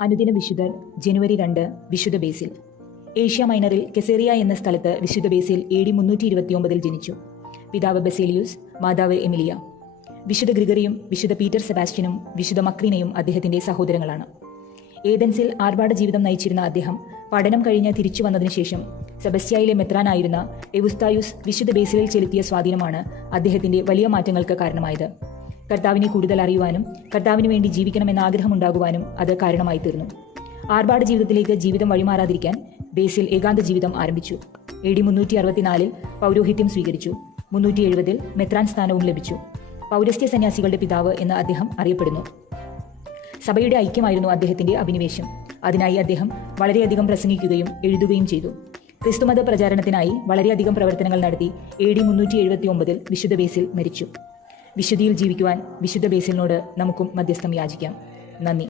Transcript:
അനുദിന വിശുദ്ധർ ജനുവരി 2 വിശുദ്ധ ബേസിൽ. ഏഷ്യ മൈനറിൽ കെസേറിയ എന്ന സ്ഥലത്ത് വിശുദ്ധ ബേസിൽ AD 329 ജനിച്ചു. പിതാവ് ബസേലിയൂസ്, മാതാവ് എമിലിയ. വിശുദ്ധ ഗ്രിഗറിയും വിശുദ്ധ പീറ്റർ സെബാസ്റ്റ്യനും വിശുദ്ധ മക്രീനയും അദ്ദേഹത്തിന്റെ സഹോദരങ്ങളാണ്. ഏതൻസിൽ ആർഭാട ജീവിതം നയിച്ചിരുന്ന അദ്ദേഹം പഠനം കഴിഞ്ഞ് തിരിച്ചു വന്നതിനു ശേഷം സെബസ്റ്റ്യായിലെ മെത്രാനായിരുന്ന എവുസ്തായൂസ് വിശുദ്ധ ബേസിലിൽ ചെലുത്തിയ സ്വാധീനമാണ് അദ്ദേഹത്തിന്റെ വലിയ മാറ്റങ്ങൾക്ക് കാരണമായത്. കർത്താവിനെ കൂടുതൽ അറിയുവാനും കർത്താവിന് വേണ്ടി ജീവിക്കണമെന്ന ആഗ്രഹമുണ്ടാകുവാനും അത് കാരണമായി തീർന്നു. ആർഭാട ജീവിതത്തിലേക്ക് ജീവിതം വഴിമാറാതിരിക്കാൻ ബേസിൽ ഏകാന്ത ജീവിതം ആരംഭിച്ചു. AD 364 പൗരോഹിത്യം സ്വീകരിച്ചു. 370 മെത്രാൻ സ്ഥാനവും ലഭിച്ചു. പൗരസ്ത്യ സന്യാസികളുടെ പിതാവ് എന്ന് അദ്ദേഹം അറിയപ്പെടുന്നു. സഭയുടെ ഐക്യമായിരുന്നു അദ്ദേഹത്തിന്റെ അഭിനിവേശം. അതിനായി അദ്ദേഹം വളരെയധികം പ്രസംഗിക്കുകയും എഴുതുകയും ചെയ്തു. ക്രിസ്തുമത പ്രചാരണത്തിനായി വളരെയധികം പ്രവർത്തനങ്ങൾ നടത്തി AD 379 വിശുദ്ധ ബേസിൽ മരിച്ചു. വിശുദ്ധിയിൽ ജീവിക്കുവാൻ വിശുദ്ധ ബേസിലിനോട് നമുക്കും മധ്യസ്ഥം യാചിക്കാം. നന്ദി.